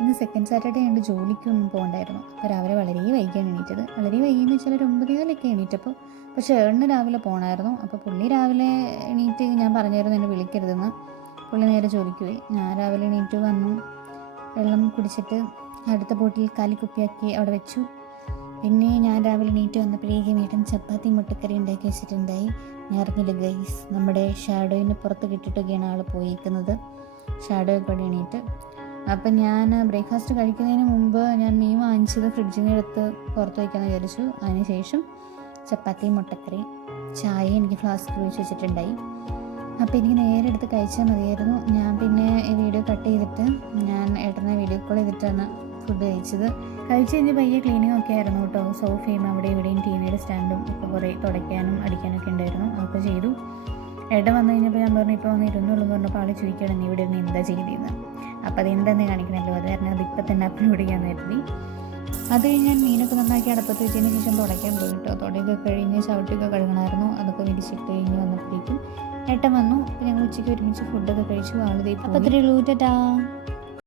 ഇന്ന് second Saturday ആയതുകൊണ്ട് ജോലിക്കൊന്നും പോകണ്ടായിരുന്നു. അപ്പോൾ രാവിലെ വളരെ വൈകിയാണ് എണീറ്റത്. വളരെ വൈകിയെന്ന് വെച്ചാൽ ഒരു 9:15 എണീറ്റപ്പോൾ. പക്ഷേ ഏട്ടന് രാവിലെ പോകണമായിരുന്നു. അപ്പോൾ പുള്ളി രാവിലെ എണീറ്റ് ഞാൻ പറഞ്ഞായിരുന്നു എന്നെ വിളിക്കരുതെന്ന്. പുള്ളി നേരെ ജോലിക്ക് പോയി. ഞാൻ രാവിലെ എണീറ്റ് വന്നു, വെള്ളം കുടിച്ചിട്ട് അടുത്ത ബോട്ടിൽ കാലിക്കുപ്പിയാക്കി അവിടെ വെച്ചു. പിന്നെ ഞാൻ രാവിലെ എണീറ്റ് വന്നപ്പോഴേക്കും ഏട്ടൻ ചപ്പാത്തി മുട്ടക്കറി ഉണ്ടാക്കി വെച്ചിട്ടുണ്ടായി. ഞാൻ അറിഞ്ഞില്ല ഗൈസ്, നമ്മുടെ ഷാഡോയിന് പുറത്ത് കിട്ടിയിട്ടൊക്കെയാണ് ആൾ പോയിരിക്കുന്നത്. ഷാഡോ ഒക്കെ എണീറ്റ്. അപ്പം ഞാൻ ബ്രേക്ക്ഫാസ്റ്റ് കഴിക്കുന്നതിന് മുമ്പ് ഞാൻ മീൻ വാങ്ങിച്ചത് ഫ്രിഡ്ജിൽ നിന്ന് എടുത്ത് പുറത്ത് വയ്ക്കാമെന്ന് വിചാരിച്ചു. അതിന് ശേഷം ചപ്പാത്തി മുട്ടക്കറി ചായ എനിക്ക് ഫ്ലാസ്കിൽ ഒഴിച്ച് വെച്ചിട്ടുണ്ടായി. അപ്പോൾ എനിക്ക് നേരെ എടുത്ത് കഴിച്ചാൽ മതിയായിരുന്നു. ഞാൻ പിന്നെ ഈ വീഡിയോ കട്ട് ചെയ്തിട്ട് ഞാൻ ഏട്ടനെ വീഡിയോ കോൾ ചെയ്തിട്ടാണ് ഫുഡ് കഴിച്ചത്. കഴിച്ച് കഴിഞ്ഞ് പയ്യെ ക്ലീനിങ് ഒക്കെ ആയിരുന്നു കേട്ടോ. സോഫയും അവിടെ ഇവിടെയും ടി വിയുടെ സ്റ്റാൻഡും ഒക്കെ കുറേ തുടയ്ക്കാനും അടിക്കാനൊക്കെ ഉണ്ടായിരുന്നു. അതൊക്കെ ചെയ്തു. ഏട്ടൻ വന്നു കഴിഞ്ഞപ്പോൾ ഞാൻ പറഞ്ഞു ഇപ്പോൾ വന്ന് ഇരുന്നുള്ളൂ പറഞ്ഞപ്പോൾ ആൾ ചോദിക്കുകയാണ് നീ ഇവിടെ ഇരുന്ന് എന്താ ചെയ്തതെന്ന്. അപ്പോൾ അതെന്താന്ന് കാണിക്കണമല്ലോ, അത് കാരണം അതിപ്പോൾ തന്നെ അപ്പം പിടിക്കാമെന്ന് കരുതി. അത് കഴിഞ്ഞ് ഞാൻ മീനൊക്കെ നന്നാക്കി അടുപ്പത്ത് വെച്ചതിന് ശേഷം തുടയ്ക്കാൻ പോയി കേട്ടോ. തുടയൊക്കെ കഴിഞ്ഞ് ചവിട്ടിയൊക്കെ കഴുകണമായിരുന്നു. അതൊക്കെ വിരിച്ചിട്ട് കഴിഞ്ഞ് വന്നപ്പോഴേക്കും ഏട്ടൻ വന്നു. അപ്പോൾ ഞങ്ങൾ ഉച്ചയ്ക്ക് ഒരുമിച്ച് ഫുഡൊക്കെ കഴിച്ചു. ആൾ ദേ അപ്പോൾ അത്രയേ ഉള്ളൂ. ടാറ്റാ.